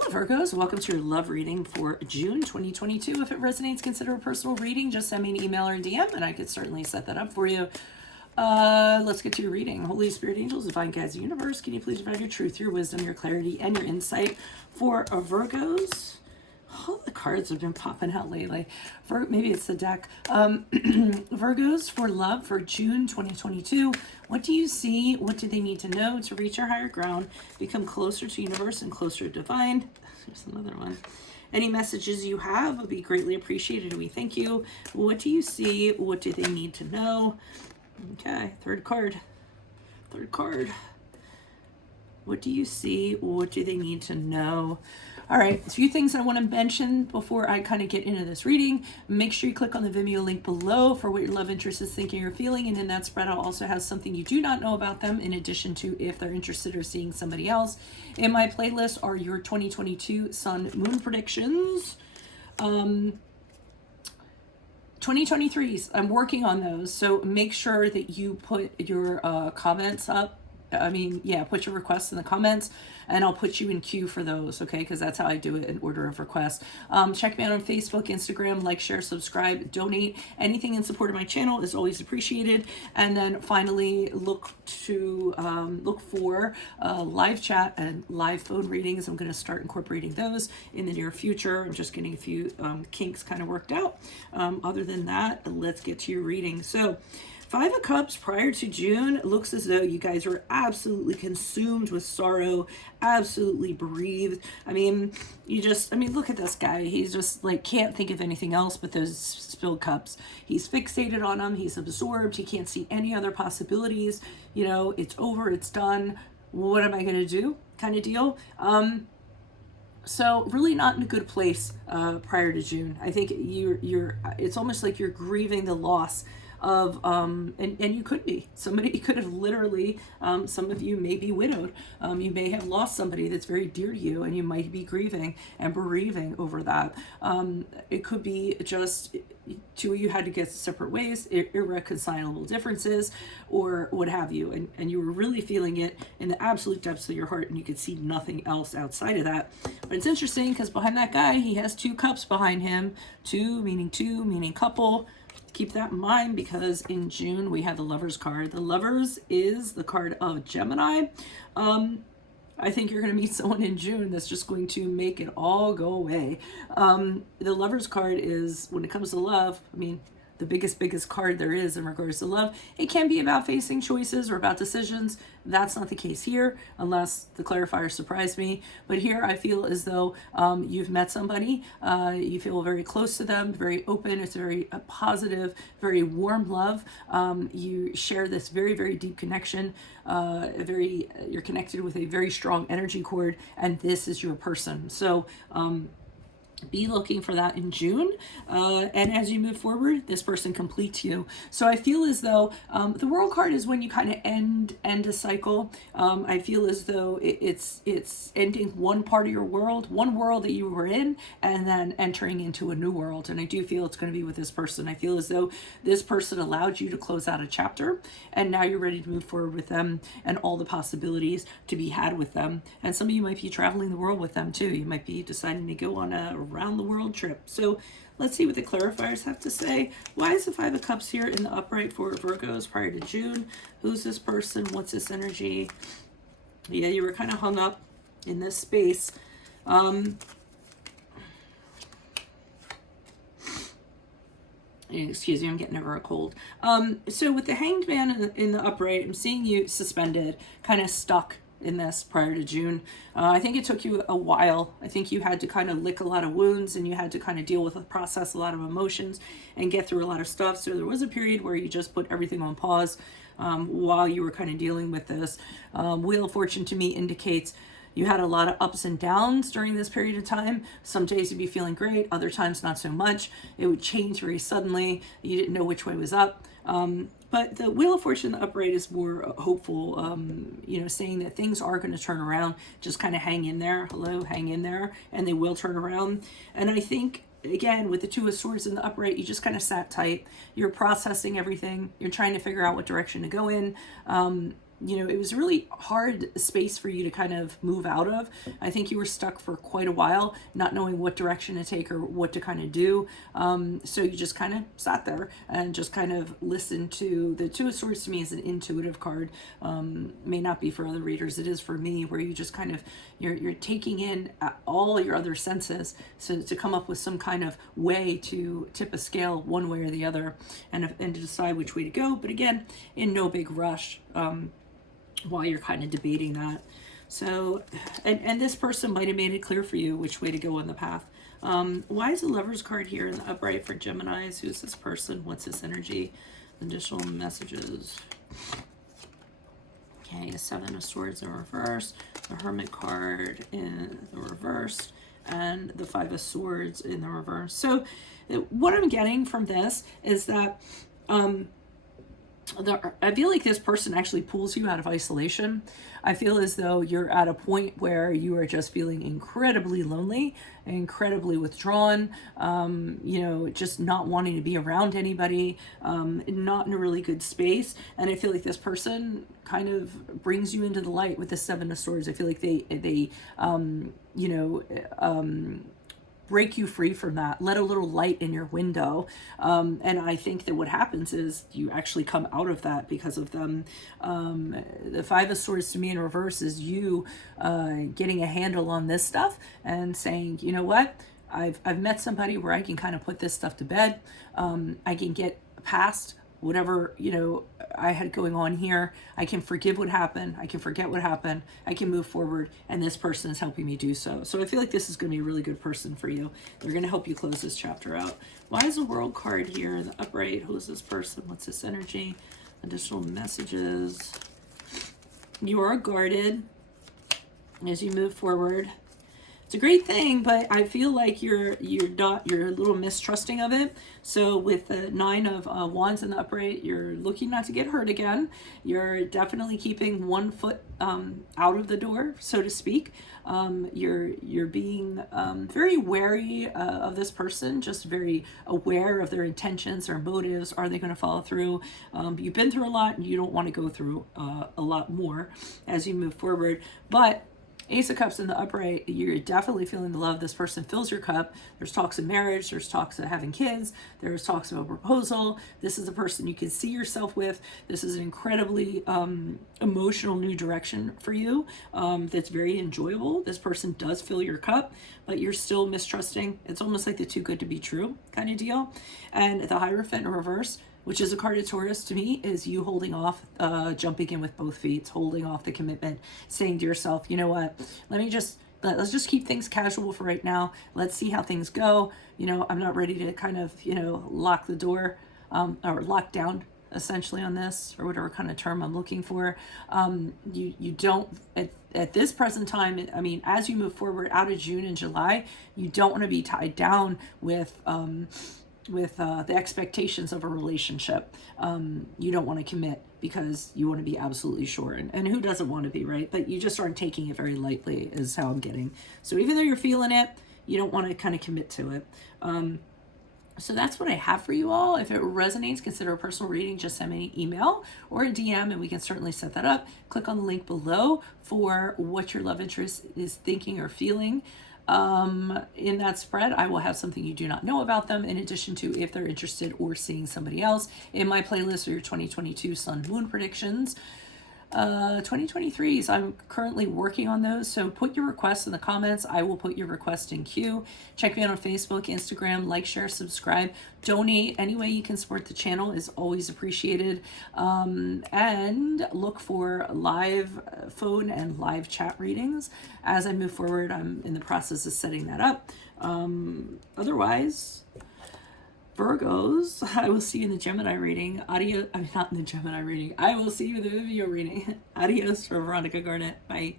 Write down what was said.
Hello Virgos, welcome to your love reading for June 2022. If it resonates, consider a personal reading. Just send me an email or a DM and I could certainly set that up for you. Let's get to your reading. Holy Spirit, angels, divine guides, universe, can you please provide your truth, your wisdom, your clarity, and your insight for Virgos? All the cards have been popping out lately. Maybe it's the deck. Virgos for love for June 2022. What do you see? What do they need to know to reach your higher ground, become closer to universe and closer to divine? There's another one. Any messages you have would be greatly appreciated. We thank you. What do you see? What do they need to know? Okay, third card. Third card. What do you see? What do they need to know? All right, a few things I want to mention before I kind of get into this reading. Make sure you click on the Vimeo link below for what your love interest is thinking or feeling. And in that spread, I'll also have something you do not know about them in addition to if they're interested or seeing somebody else. In my playlist are your 2022 Sun Moon predictions. 2023s, I'm working on those. So make sure that you put your comments up. Put your requests in the comments and I'll put you in queue for those, okay? Because that's how I do it in order of request. Check me out on Facebook, Instagram, like, share, subscribe, donate. Anything in support of my channel is always appreciated. And then finally, look for live chat and live phone readings. I'm going to start incorporating those in the near future. I'm just getting a few kinks kind of worked out. Other than that, let's get to your reading. So, Five of Cups prior to June, it looks as though you guys were absolutely consumed with sorrow, absolutely bereaved. Look at this guy. He's just like, can't think of anything else but those spilled cups. He's fixated on them. He's absorbed. He can't see any other possibilities. You know, it's over. It's done. What am I going to do? Kind of deal. So really not in a good place prior to June. I think it's almost like you're grieving the loss of and you could be, somebody could have literally, some of you may be widowed, you may have lost somebody that's very dear to you and you might be grieving and bereaving over that. It could be just two of you had to get separate ways, irreconcilable differences or what have you, and you were really feeling it in the absolute depths of your heart and you could see nothing else outside of that. But it's interesting because behind that guy, he has two cups behind him, two meaning couple. Keep that in mind because in June we have the Lovers card. The Lovers is the card of Gemini. I think you're going to meet someone in June that's just going to make it all go away. The Lovers card is, when it comes to love, the biggest card there is in regards to love. It can be about facing choices or about decisions. That's not the case here, unless the clarifier surprised me. But here I feel as though you've met somebody, you feel very close to them, very open. It's a very positive, very warm love. You share this very, very deep connection. You're connected with a very strong energy cord, and this is your person. So, be looking for that in June. And as you move forward, this person completes you. So I feel as though the World card is when you kind of end a cycle. I feel as though it's ending one part of your world, one world that you were in, and then entering into a new world. And I do feel it's going to be with this person. I feel as though this person allowed you to close out a chapter, and now you're ready to move forward with them and all the possibilities to be had with them. And some of you might be traveling the world with them too. You might be deciding to go on a around the world trip. So let's see what the clarifiers have to say. Why is the Five of Cups here in the upright for Virgos prior to June? Who's this person? What's this energy? Yeah, you were kind of hung up in this space. Excuse me, I'm getting over a cold. So with the Hanged Man in the upright, I'm seeing you suspended, kind of stuck in this prior to June. I think it took you a while. I think you had to kind of lick a lot of wounds and you had to kind of deal with and process a lot of emotions and get through a lot of stuff. So there was a period where you just put everything on pause while you were kind of dealing with this. Wheel of Fortune to me indicates you had a lot of ups and downs during this period of time. Some days you'd be feeling great, other times not so much. It would change very suddenly. You didn't know which way was up. But the Wheel of Fortune, the upright, is more hopeful, saying that things are going to turn around. Just kind of hang in there. Hello, hang in there. And they will turn around. And I think, again, with the Two of Swords in the upright, you just kind of sat tight. You're processing everything. You're trying to figure out what direction to go in. it was a really hard space for you to kind of move out of. I think you were stuck for quite a while, not knowing what direction to take or what to kind of do. So you just kind of sat there and just kind of listened to the Two of Swords. To me is an intuitive card. May not be for other readers. It is for me, where you just kind of, you're taking in all your other senses, so to come up with some kind of way to tip a scale one way or the other, and to decide which way to go. But again, in no big rush. While you're kind of debating that. So, and this person might have made it clear for you which way to go on the path. Why is the Lover's card here in the upright for Geminis? Who's this person? What's this energy? Additional messages. Okay, a Seven of Swords in reverse, the Hermit card in the reverse, and the Five of Swords in the reverse. So what I'm getting from this is that I feel like this person actually pulls you out of isolation. I feel as though you're at a point where you are just feeling incredibly lonely, incredibly withdrawn, just not wanting to be around anybody, not in a really good space. And I feel like this person kind of brings you into the light with the Seven of Swords. I feel like they break you free from that, let a little light in your window. And I think that what happens is you actually come out of that because of them. The Five of Swords to me in reverse is you getting a handle on this stuff and saying, you know what, I've met somebody where I can kind of put this stuff to bed. I can get past whatever, I had going on here. I can forgive what happened. I can forget what happened. I can move forward. And this person is helping me do so. So I feel like this is going to be a really good person for you. They're going to help you close this chapter out. Why is the World card here in the upright? Who is this person? What's this energy? Additional messages. You are guarded as you move forward. It's a great thing, but I feel like you're a little mistrusting of it. So with the Nine of Wands in the upright, you're looking not to get hurt again. You're definitely keeping one foot out of the door, so to speak. You're being very wary of this person, just very aware of their intentions or motives. Are they going to follow through? You've been through a lot, and you don't want to go through a lot more as you move forward. But Ace of Cups in the upright, you're definitely feeling the love. This person fills your cup. There's talks of marriage. There's talks of having kids. There's talks of a proposal. This is a person you can see yourself with. This is an incredibly emotional new direction for you that's very enjoyable. This person does fill your cup, but you're still mistrusting. It's almost like the too good to be true kind of deal. And the Hierophant in reverse, which is a card of Taurus to me, is you holding off, jumping in with both feet, holding off the commitment, saying to yourself, you know what, let's just keep things casual for right now. Let's see how things go. I'm not ready to kind of, lock the door or lock down essentially on this, or whatever kind of term I'm looking for. You don't, at this present time, I mean, as you move forward out of June and July, you don't want to be tied down with the expectations of a relationship. You don't want to commit because you want to be absolutely sure. And who doesn't want to be, right? But you just aren't taking it very lightly is how I'm getting. So even though you're feeling it, you don't want to kind of commit to it. So that's what I have for you all. If it resonates, consider a personal reading. Just send me an email or a DM and we can certainly set that up. Click on the link below for what your love interest is thinking or feeling. In that spread, I will have something you do not know about them, in addition to if they're interested or seeing somebody else. In my playlist are your 2022 Sun Moon predictions. 2023s, I'm currently working on those, so put your requests in the comments. I will put your request in queue. Check me out on Facebook, Instagram, like, share, subscribe, donate. Any way you can support the channel is always appreciated. And look for live phone and live chat readings. As I move forward, I'm in the process of setting that up. Otherwise, Virgos, I will see you in the Gemini reading. Not in the Gemini reading. I will see you in the video reading. Adios for Veronica Garnet. Bye.